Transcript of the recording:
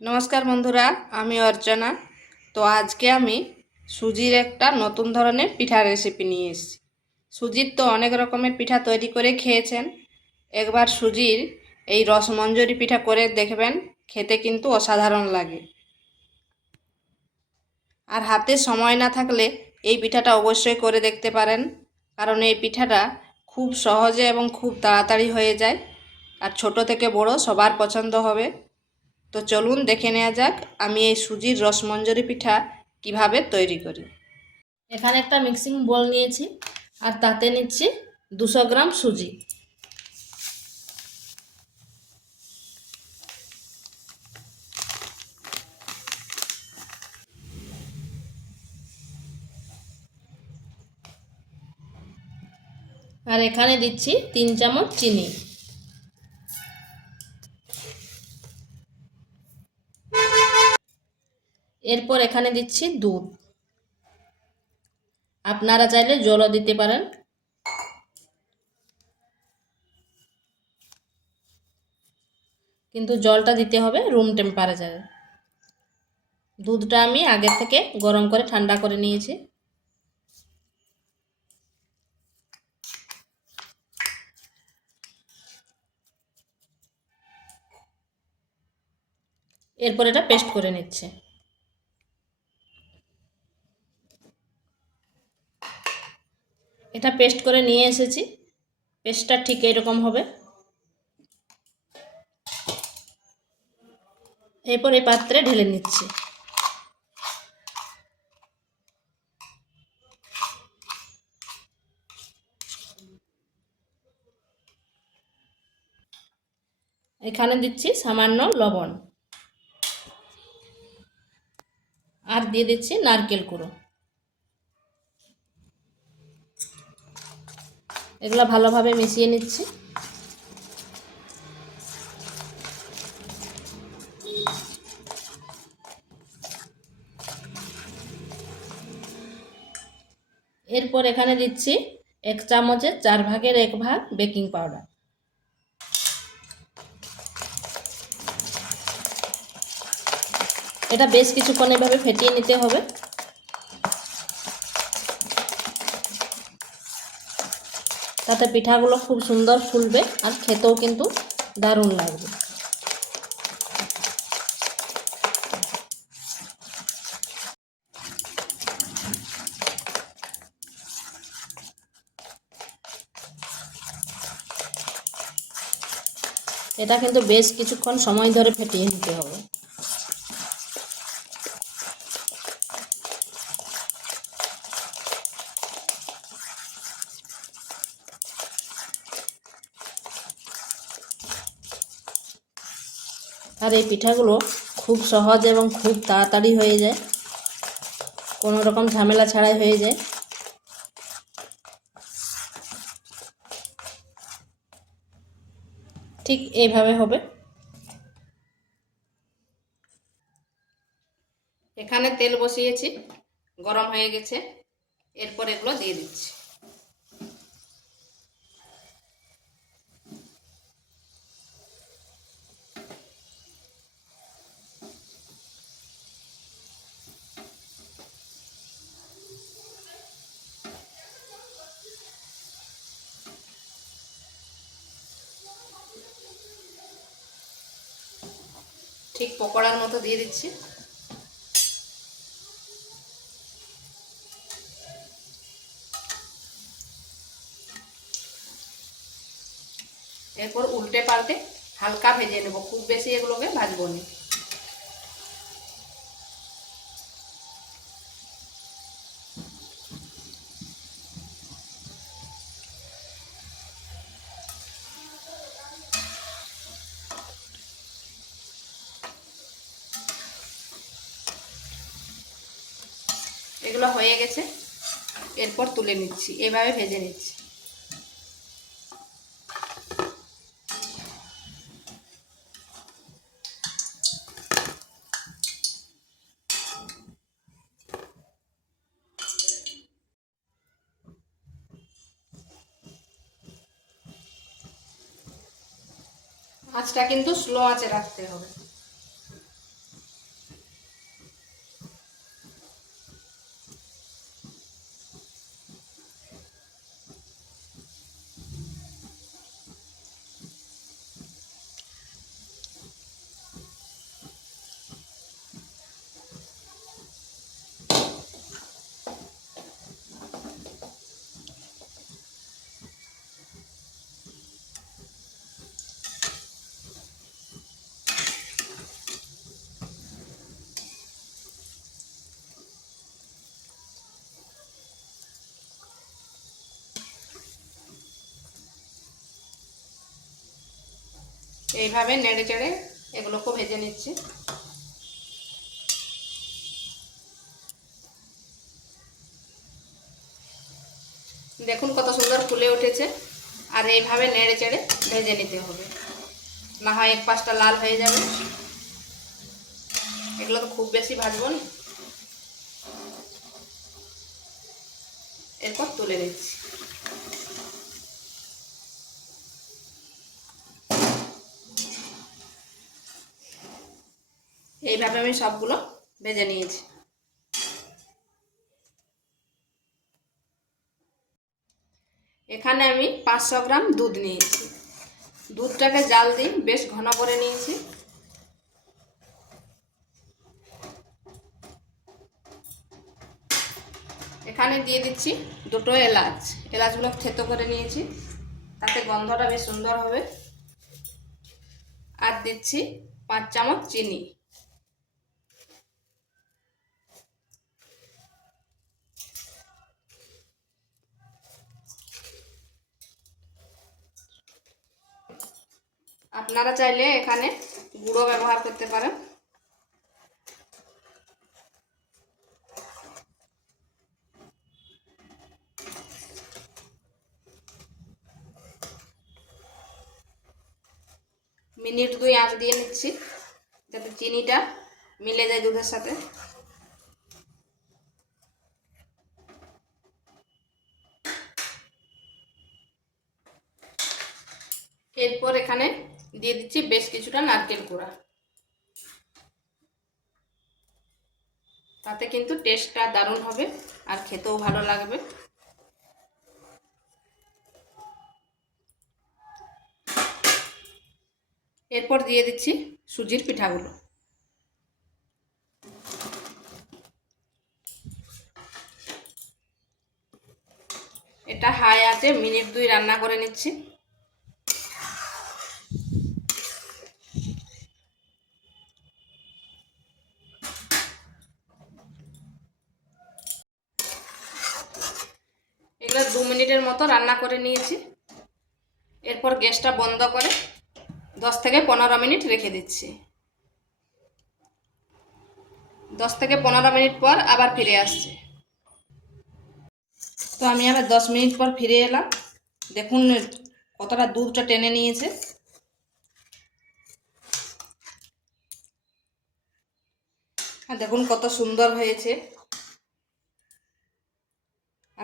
নমস্কার বন্ধুরা, আমি অর্চনা। তো আজকে আমি সুজির একটা নতুন ধরনের পিঠা রেসিপি নিয়ে এসেছি। সুজির তো অনেক রকমের পিঠা তৈরি করে খেয়েছেন। একবার সুজির এই রসমঞ্জরি পিঠা করে দেখবেন, খেতে কিন্তু অসাধারণ লাগে। আর হাতে সময় না থাকলে এই পিঠাটা অবশ্যই করে দেখতে পারেন, কারণ এই পিঠাটা খুব সহজে এবং খুব তাড়াতাড়ি হয়ে যায়। আর ছোট থেকে বড় সবার পছন্দ হবে। তো চলুন দেখে নেওয়া যাক আমি এই সুজির রসমঞ্জরি পিঠা কীভাবে তৈরি করি। এখানে একটা মিক্সিং বোল নিয়েছি আর তাতে নিচ্ছি দুশো গ্রাম সুজি। আর এখানে দিচ্ছি তিন চামচ চিনি। এরপর এখানে দিচ্ছি দুধ। আপনারা চাইলে জলও দিতে পারেন। কিন্তু জলটা দিতে হবে রুম টেম্পারেচারে দুধটা আমি আগে থেকে গরম করে ঠান্ডা করে নিয়েছি। এরপর এটা পেস্ট করে নিচ্ছে। এটা পেস্ট করে নিয়ে এসেছি। পেস্টটা ঠিক এরকম হবে। এরপর এই পাত্রে ঢেলে নিচ্ছি। এখানে দিচ্ছি সামান্য লবণ। আর দিয়ে দিচ্ছি নারকেল কুড়ো। এগুলো ভালোভাবে মিশিয়ে নিচ্ছি। এরপর এখানে দিচ্ছি এক চামচের চার ভাগের এক ভাগ বেকিং পাউডার। এটা বেশ কিছুক্ষণ এভাবে ফেটিয়ে নিতে হবে। তাতে পিঠাগুলো খুব সুন্দর ফুলবে আর খেতেও কিন্তু দারুণ লাগবে। এটা কিন্তু বেশ কিছুক্ষণ সময় ধরে ফেটিয়ে নিতে হবে। আর এই পিঠাগুলো খুব সহজ এবং খুব তাড়াতাড়ি হয়ে যায়। কোনো রকম ঝামেলা ছাড়াই হয়ে যায়। ঠিক এইভাবে হবে। এখানে তেল বসিয়েছি, গরম হয়ে গেছে। এরপর এগুলো দিয়ে দিচ্ছি। ঠিক পকোড়ার মতো দিয়ে দিচ্ছি। এরপর উল্টে পাল্টে হালকা ভেজে নেব। খুব বেশি এগুলোকে ভাজবো না। এগুলো হয়ে গেছে। এরপর তুলে নিচ্ছি, এভাবে ভেজে নিচ্ছি। আঁচটা কিন্তু স্লো আঁচে রাখতে হবে। এইভাবে নেড়ে চেড়ে এগুলোকে ভেজে নিচ্ছি। দেখুন কত সুন্দর ফুলে উঠেছে। আর এইভাবে নেড়ে চেড়ে ভেজে নিতে হবে। না হয় এক পাশটা লাল হয়ে যাবে। এগুলো তো খুব বেশি ভাজবো না। এরপর তুলে দিচ্ছি এইভাবে আমি সবগুলো ভেজে নিয়েছি। এখানে আমি পাঁচশো গ্রাম দুধ নিয়েছি। দুধটাকে জাল দিই বেশ ঘন করে নিয়েছি। এখানে দিয়ে দিচ্ছি দুটো এলাচ। এলাচগুলো থেতো করে নিয়েছি। তাতে গন্ধটা বেশ সুন্দর হবে। আর দিচ্ছি পাঁচ চামচ চিনি। আপনারা চাইলে এখানে গুঁড়ো ব্যবহার করতে পারেন। মিনিট দুই আঁচ দিয়ে নিচ্ছি, যাতে চিনিটা মিলে যায় দুধের সাথে। এরপর এখানে দিয়ে দিচ্ছি বেশ কিছুটা নারকেল কুড়া তাতে কিন্তু টেস্টটা দারুণ হবে আর খেতেও ভালো লাগবে। এরপর দিয়ে দিচ্ছি সুজির পিঠাগুলো। এটা হাই আছে, মিনিট দুই রান্না করে নিচ্ছি এগুলো দু মিনিটের মতো রান্না করে নিয়েছি। এরপর গ্যাসটা বন্ধ করে দশ থেকে পনেরো মিনিট রেখে দিচ্ছি। দশ থেকে পনেরো মিনিট পর আবার ফিরে আসছে। তো আমি আবার দশ মিনিট পর ফিরে এলাম। দেখুন কতটা দুধটা টেনে নিয়েছে। আর দেখুন কত সুন্দর হয়েছে।